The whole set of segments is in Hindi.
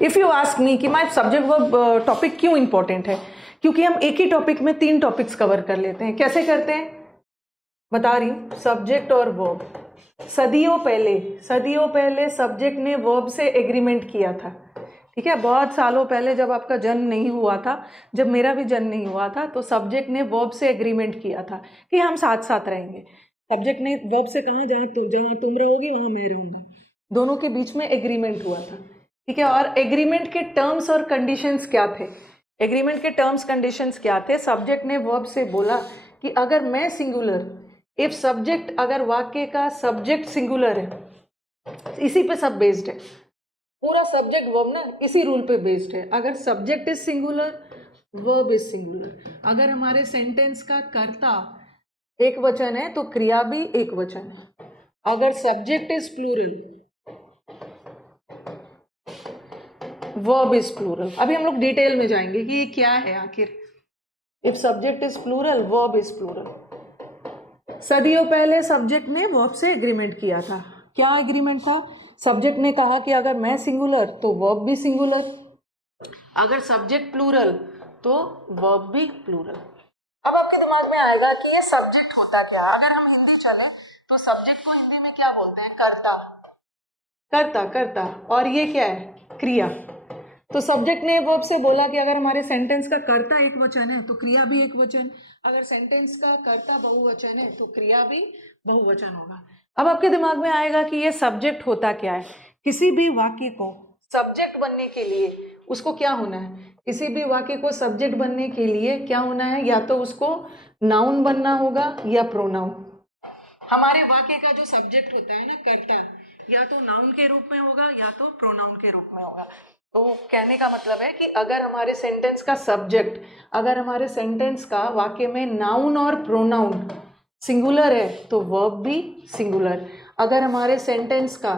इफ़ यू आस्क मी कि माय सब्जेक्ट वर्ब टॉपिक क्यों इंपॉर्टेंट है, क्योंकि हम एक ही टॉपिक में 3 टॉपिक्स कवर कर लेते हैं। कैसे करते हैं बता रही हूँ। सब्जेक्ट और वर्ब, सदियों पहले सब्जेक्ट ने वर्ब से एग्रीमेंट किया था, ठीक है। बहुत सालों पहले जब आपका जन्म नहीं हुआ था, जब मेरा भी जन्म नहीं हुआ था, तो सब्जेक्ट ने वर्ब से एग्रीमेंट किया था कि हम साथ साथ रहेंगे। सब्जेक्ट ने वर्ब से कहा जहाँ तुम रहोगे वहाँ मैं रहूँगा, दोनों के बीच में एग्रीमेंट हुआ था, ठीक है। और एग्रीमेंट के टर्म्स और कंडीशंस क्या थे, एग्रीमेंट के टर्म्स कंडीशंस क्या थे। सब्जेक्ट ने वर्ब से बोला कि अगर मैं सिंगुलर, इफ सब्जेक्ट, अगर वाक्य का सब्जेक्ट सिंगुलर है, इसी पे सब बेस्ड है, पूरा सब्जेक्ट वर्ब ना इसी रूल पे बेस्ड है। अगर subject is singular, verb is singular. अगर हमारे सेंटेंस का कर्ता एक वचन है तो क्रिया भी एक वचन है। अगर subject is plural, verb is plural. अभी हम लोग डिटेल में जाएंगे कि ये क्या है आखिर। If subject is plural, verb is plural. सदियों पहले सब्जेक्ट ने वर्ब से एग्रीमेंट किया था। क्या एग्रीमेंट था? सब्जेक्ट ने कहा कि अगर मैं सिंगुलर तो वर्ब भी सिंगुलर, अगर सब्जेक्ट प्लूरल तो वर्ब भी प्लूरल। अब आपके दिमाग में आएगा कि ये सब्जेक्ट होता क्या है। अगर हम हिंदी चले तो सब्जेक्ट को हिंदी में क्या बोलते हैं? कर्ता, कर्ता, कर्ता। और ये क्या है? क्रिया। तो सब्जेक्ट ने वर्ब से बोला कि अगर हमारे सेंटेंस का कर्ता एक वचन है तो क्रिया भी एक वचन, अगर सेंटेंस का कर्ता बहुवचन है तो क्रिया भी बहुवचन होगा। अब आपके दिमाग में आएगा कि ये सब्जेक्ट होता क्या है। किसी भी वाक्य को सब्जेक्ट बनने के लिए उसको क्या होना है? किसी भी वाक्य को सब्जेक्ट बनने के लिए क्या होना है? या तो उसको नाउन बनना होगा या प्रोनाउन। हमारे वाक्य का जो सब्जेक्ट होता है ना, कर्ता, या तो नाउन के रूप में होगा या तो प्रोनाउन के रूप में होगा। तो कहने का मतलब है कि अगर हमारे सेंटेंस का सब्जेक्ट, अगर हमारे सेंटेंस का वाक्य में नाउन और प्रोनाउन सिंगुलर है तो वर्ब भी सिंगुलर। अगर हमारे सेंटेंस का,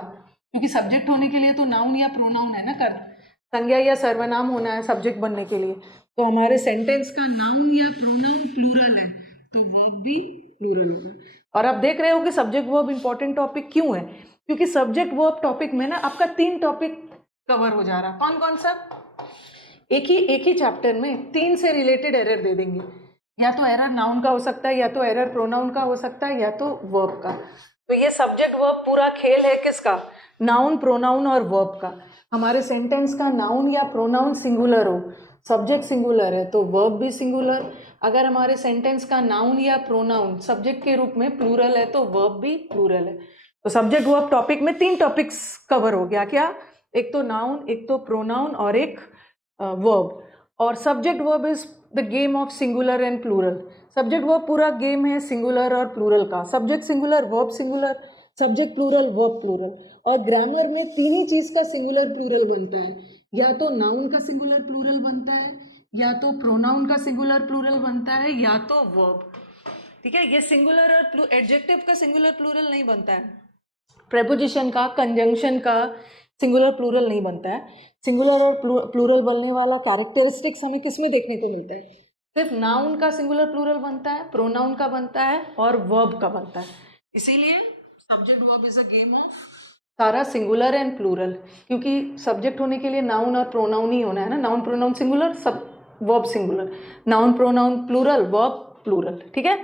क्योंकि सब्जेक्ट होने के लिए तो नाउन या प्रोनाउन है ना, कर संज्ञा या सर्वनाम होना है सब्जेक्ट बनने के लिए, तो हमारे सेंटेंस का नाउन या प्रोनाउन प्लूरल है तो वर्ब भी प्लूरल होगा। और आप देख रहे हो कि सब्जेक्ट वर्ब इंपॉर्टेंट टॉपिक क्यों है, क्योंकि सब्जेक्ट वर्ब टॉपिक में ना आपका 3 टॉपिक कवर हो जा रहा। कौन कौन सा? एक ही चैप्टर में 3 से रिलेटेड एरर दे देंगे। या तो एरर नाउन का हो सकता है, या तो एरर प्रोनाउन का हो सकता है, या तो वर्ब का। तो ये सब्जेक्ट वर्ब पूरा खेल है किसका? नाउन, प्रोनाउन और वर्ब का। हमारे सेंटेंस का नाउन या प्रोनाउन सिंगुलर हो, सब्जेक्ट सिंगुलर है तो वर्ब भी सिंगुलर। अगर हमारे सेंटेंस का नाउन या प्रोनाउन सब्जेक्ट के रूप में प्लूरल है तो वर्ब भी प्लूरल है। तो सब्जेक्ट वर्ब टॉपिक में 3 टॉपिक्स कवर हो गया। क्या? एक तो नाउन, एक तो प्रोनाउन और एक वर्ब। और subject verb is the game of singular and plural. Subject verb पूरा गेम है सिंगुलर और प्लूरल का। Subject singular, verb singular, subject plural, verb plural. और ग्रामर में 3 ही चीज का सिंगुलर प्लूरल बनता है, या तो नाउन का सिंगुलर प्लूरल बनता है, या तो प्रोनाउन का सिंगुलर प्लूरल बनता है, या तो वर्ब। ठीक है, ये सिंगुलर और एडजेक्टिव का सिंगुलर प्लूरल नहीं बनता है, प्रेपोजिशन का, कंजंक्शन का सिंगुलर प्लूरल नहीं बनता है। सिंगुलर और प्लूरल बनने वाला कैरेक्टरिस्टिक्स हमें किसमें देखने को मिलता है? सिर्फ नाउन का सिंगुलर प्लूरल बनता है, प्रोनाउन का बनता है और वर्ब का बनता है। इसीलिए subject verb is a game of सारा सिंगुलर एंड प्लूरल, क्योंकि सब्जेक्ट होने के लिए नाउन और प्रोनाउन ही होना है ना। नाउन प्रोनाउन सिंगुलर, सब verb singular, noun pronoun plural, verb plural. ठीक है।